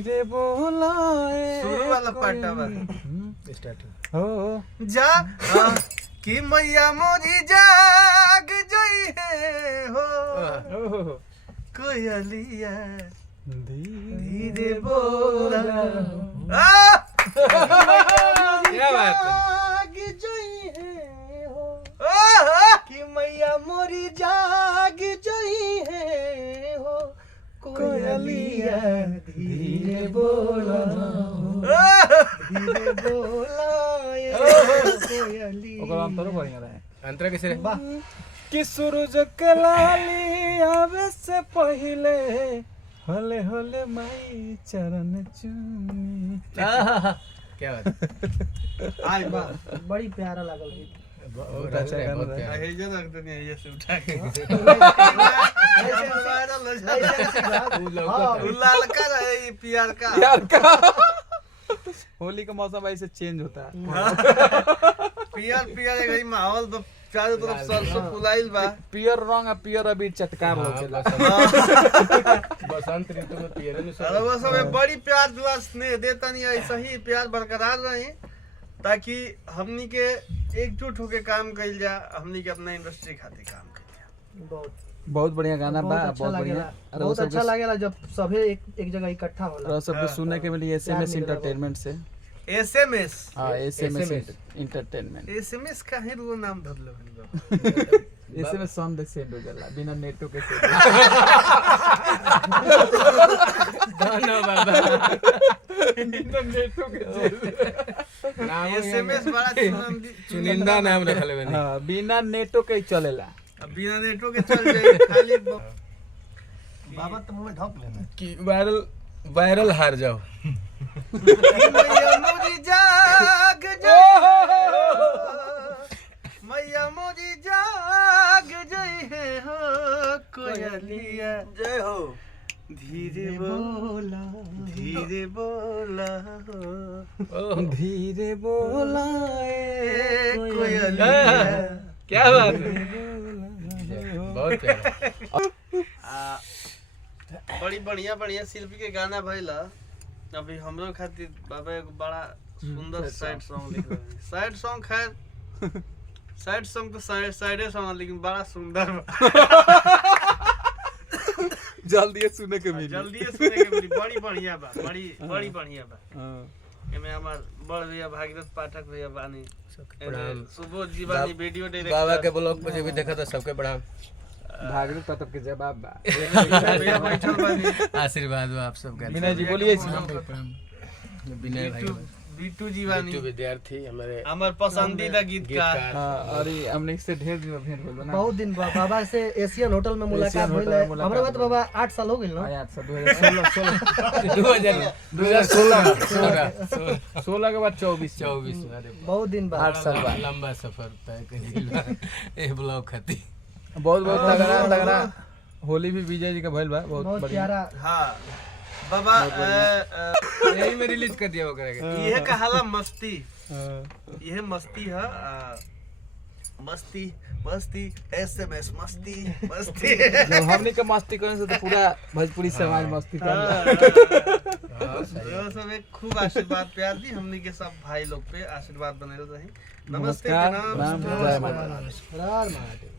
धीरे बोला शुरू वाला पार्टा बा स्टार्ट हो जा कि मैया मोरी जाग जई है हो कोयलिया धीरे बोला क्या बात है जाग जई है हो कि मैया मोरी जाग जई है हो कोयलिया धीरे बोला धीरे बोला कोयलिया ओकर अंतर बढ़िया रहे अंतरा कैसे रे कि सूरज के लाली आवे से पहले हले हले माई चरण चूमी क्या बात आई बा बड़ी प्यारा लागल गीत बहुत अच्छा है बहुत प्यारा हे जे रख दनी ये से उठा के लाल का रहे ये प्यार का होली का मौसम ऐसे चेंज होता है पियर पियर एक माहौल चारों तरफ सरसों फुलाइल बा पियर रंग आ पियर अभी चटकार लोकेला बसंत ऋतु में पियरे में अरे वो सब बड़ी प्यार दुआ स्नेह देता नहीं ऐसा ही प्यार बरकरार रहे ताकि हमनी के एकजुट होके काम कइल जा हमनी के अपना इंडस्ट्री खातिर काम कइल जा बहुत बढ़िया गाना बा बहुत बढ़िया बहुत अच्छा लागेला जब सभे एक जगह इकट्ठा होला और सबको सुनने के मिली एसएमएस एंटरटेनमेंट से एसएमएस हां एसएमएस एंटरटेनमेंट एसएमएस का ही वो नाम धरलो एसएमएस सॉन्ग सेंड हो जाला बिना नेटो के से गाना बाबा बिना नेटो के एसएमएस बड़ा चुनिंदा नाम रखले बनी हां बिना नेटो के ही चलेला अब बिना नेटो के चल जाए खाली बाबा तो मुंह में ढक लेना कि वायरल हार जाओ मैया मोरी जाग जई मैया मोरी जाग जई है हो कोयलिया जय हो धीरे बोला हो धीरे बोला कोयलिया क्या बात है बहुत प्यारा बड़ी बढ़िया बढ़िया शिल्पी के गाना भइला अभी हमरो खातिर बाबा एगो बड़ा सुंदर सैड सॉन्ग लिख रहे हैं सैड सॉन्ग खैर सैड सॉन्ग तो सैडे सॉन्ग लेकिन बड़ा सुंदर जल्दी सुने के मिली जल्दी सुने के मिली बड़ी बढ़िया बा बड़ी बढ़िया बा हां एमे हमार बड़ भैया भागीरथ पाठक भैया बानी प्रणाम। सुबोध जीवानी वीडियो डायरेक्टर बाबा के ब्लॉग पे भी देखा था सबके प्रणाम भागीरथ पाठक के जवाब बा भैया बैठल बानी आशीर्वाद हो आप सबका विनय जी बोलिए विनय भाई बिट्टू जीवानी बिट्टू विद्यार्थी हमारे हमार पसंदीदा गीतकार हां अरे हमने इससे ढेर दिन में भेंट होल ना बहुत दिन बाबा से एशियन होटल में मुलाकात एशियन भइल होटल में मुलाकात हमरा बात बाबा 8 साल हो गेल ना आया 2016 के बाद 24 अरे बहुत दिन बाद 8 साल बाद लंबा सफर तय करिला ए ब्लॉग खाती बहुत लग रहा होली भी विजय जी का भइल बा बहुत बहुत बढ़िया प्यारा हाँ बाबा यही में रिलीज कर दिया वो करेगा यह कहाला मस्ती हाँ। यह मस्ती है मस्ती मस्ती एसएमएस मस्ती मस्ती जब हमने का मस्ती करने से तो पूरा भोजपुरी समाज मस्ती कर वो सब एक खूब आशीर्वाद प्यार दी हमनी के सब भाई लोग पे आशीर्वाद बने रही नमस्ते नमस्कार, प्रणाम प्रणाम, जय माता दी। नमस्कार महादेव